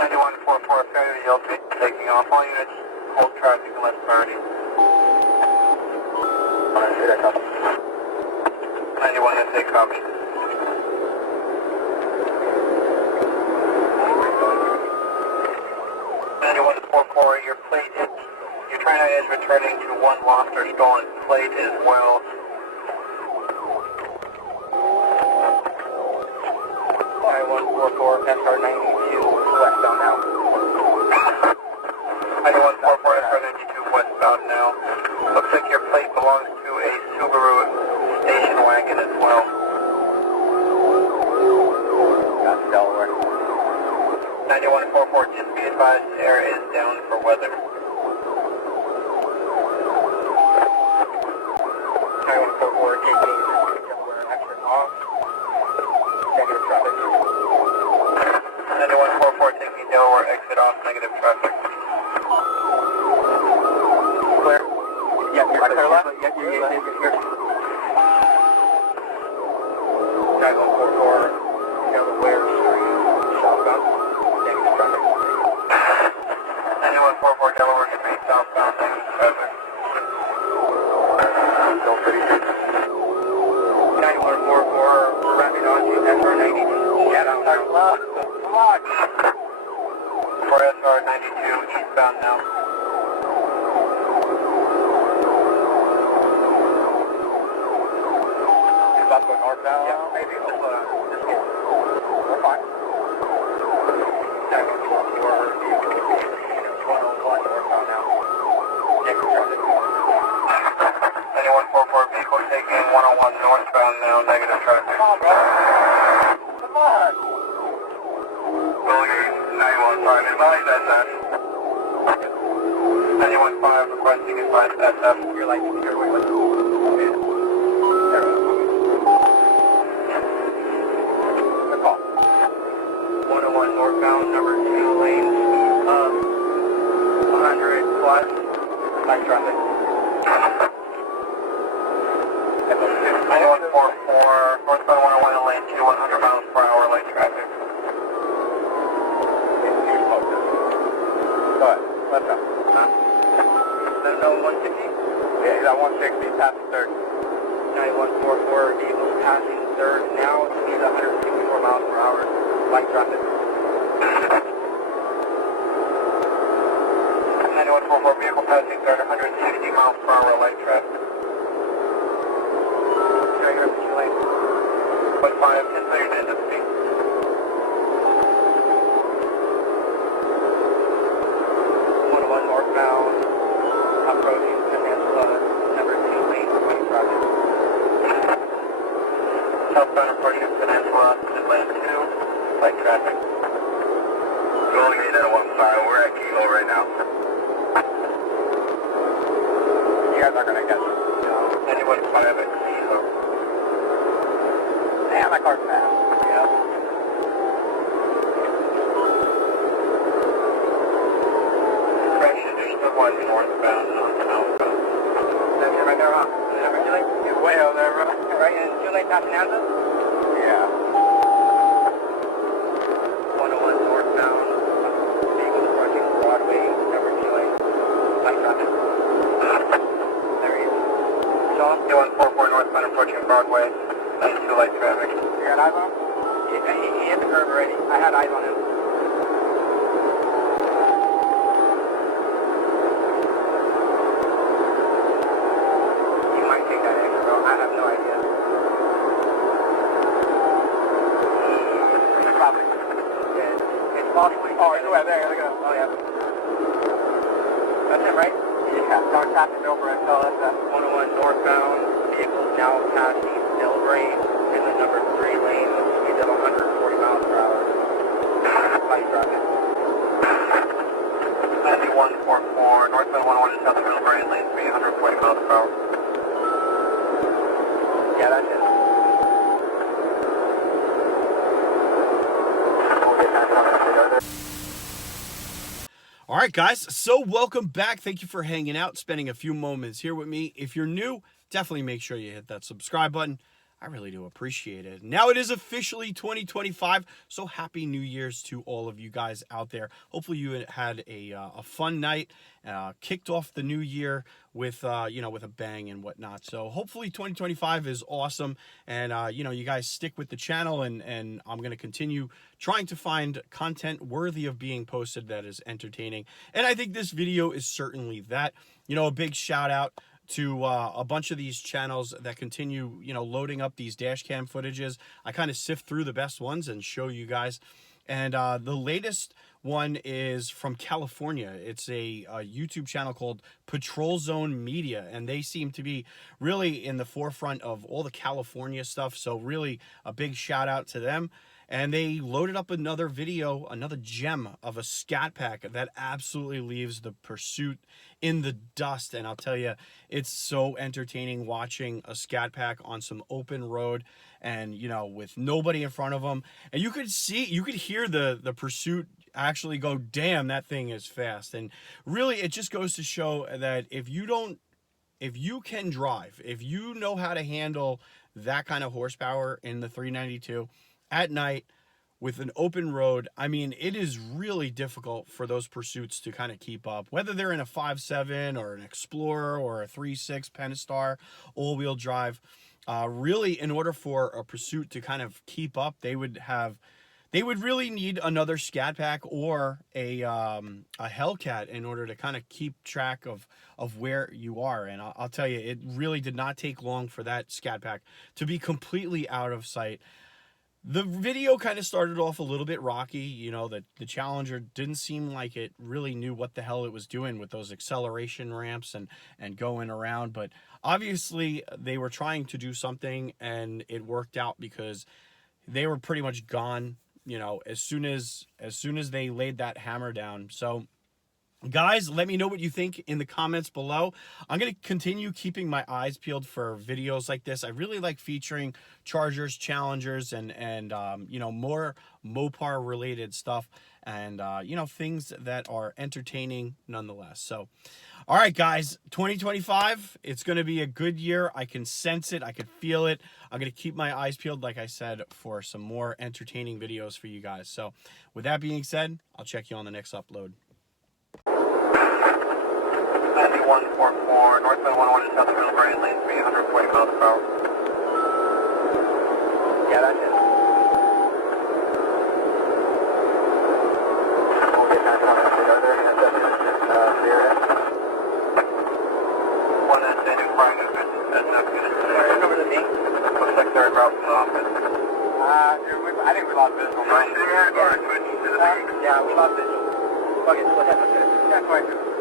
9144 failure yield taking off. All units hold traffic unless priority. 91 is a copy. 9144, your plate is, your trainer is returning to one lost or stolen plate as well. 9144, SR92 westbound now. 9144, SR92 westbound now. Looks like your plate belongs to a Subaru station wagon as well. That's Delaware. 9144, just be advised, air is down for weather. 9144, taking Delaware exit off. Negative traffic. 9144, taking Delaware exit off, negative traffic. Clear? Yep, you're clear left? Yep, you're here. 9144, Delaware Street, southbound. Negative traffic. 9144, Delaware Street, southbound, negative traffic. Go 36. 9144, we're wrapping on to SR92. Yeah, come on. For SR92, eastbound now. Is about to go northbound? Yeah, maybe. We're fine. 9144, vehicle is 101 northbound now. Negative traffic. 9144, vehicle taking 101 northbound now, negative traffic. Come on, bro. Come on. Bulgari, 915, advise SF. 915, requesting advise SF. Your license is your way with it. Good call. 101 northbound, number 2 lanes, 100 plus, light traffic. 9144, northbound 101 in lane 2, 100 miles per hour, light traffic. Go ahead, let's go. Huh? There's no 150? Yeah, he's at 160, passing third. 9144, vehicle passing third now, speed 164 miles per hour, light traffic. 9144, vehicle passing third, 160 miles per hour, light traffic. Right here, 2 lanes. 0.5, 10 seconds into speed. 101 northbound, approaching Peninsula, number 2 lane, 20 traffic. Southbound approaching Peninsula, in lane 2, light traffic. Rolling 815, we're at Kilo right now. You guys are going to get this. 91.5 at Kilo. Damn, that car's fast. Yeah. Correction, there's the one northbound, not southbound. Is that right there, huh? Is that right, you're way over there, bro. Right in 2 lane past Nanza? Yeah. 101 northbound, vehicle approaching Broadway, number 2 lane, light traffic. There he is. Sean? 144 northbound approaching Broadway. 92 light traffic. You got eyes on him? He hit the curb already. I had eyes on him. You might take that exit, bro. I have no idea. Probably. Yeah, it's possibly. Oh, it's right there. Look at him. Oh, yeah. That's him, right? Yeah. Don't tap it over and tell us that 101 northbound. Vehicles now passing Delray in the number 3 lane, speed of 140 miles per hour. Light traffic. 9144, northbound 101 in South Delray, lane 3, 140 miles per hour. Yeah, that's it. All right, guys, so welcome back. Thank you for hanging out, spending a few moments here with me. If you're new, definitely make sure you hit that subscribe button. I really do appreciate it. Now it is officially 2025, so happy New Year's to all of you guys out there. Hopefully you had a fun night, kicked off the new year with with a bang and whatnot. So hopefully 2025 is awesome, and you guys stick with the channel, and I'm gonna continue trying to find content worthy of being posted that is entertaining. And I think this video is certainly that. A big shout out to a bunch of these channels that continue, loading up these dash cam footages. I kind of sift through the best ones and show you guys. And the latest one is from California. It's a YouTube channel called Patrol Zone Media, and they seem to be really in the forefront of all the California stuff. So really a big shout out to them. And they loaded up another video, another gem of a Scatpack that absolutely leaves the Pursuit in the dust. And I'll tell you, it's so entertaining watching a Scatpack on some open road and, with nobody in front of them. And you could hear the Pursuit actually go, damn, that thing is fast. And really, it just goes to show that if you can drive, if you know how to handle that kind of horsepower in the 392, at night with an open road, I mean, it is really difficult for those Pursuits to kind of keep up, whether they're in a 5.7 or an Explorer or a 3.6 Pentastar all-wheel drive. Really, in order for a Pursuit to kind of keep up, they would really need another Scatpack or a Hellcat in order to kind of keep track of where you are. And I'll tell you, it really did not take long for that Scatpack to be completely out of sight. The video kind of started off a little bit rocky. The Challenger didn't seem like it really knew what the hell it was doing with those acceleration ramps and going around. But obviously they were trying to do something, and it worked out because they were pretty much gone, as soon as they laid that hammer down. So guys, let me know what you think in the comments below. I'm going to continue keeping my eyes peeled for videos like this. I really like featuring Chargers, Challengers, and more Mopar related stuff, and things that are entertaining nonetheless. So all right, guys, 2025, it's going to be a good year. I can sense it. I can feel it. I'm going to keep my eyes peeled, like I said, for some more entertaining videos for you guys. So with that being said, I'll check you on the next upload. 9144, northbound 101 in South Middle Brand, lane 340 miles per hour. Yeah, that's it. We'll get that on the other end of the one that's in fire movement. That's not good. Over to me. Looks like they're about to the office. I think we lost visual. Right there, or switch to the back. Yeah, we lost visual. Okay, so let's have a look at it. Yeah, quite good.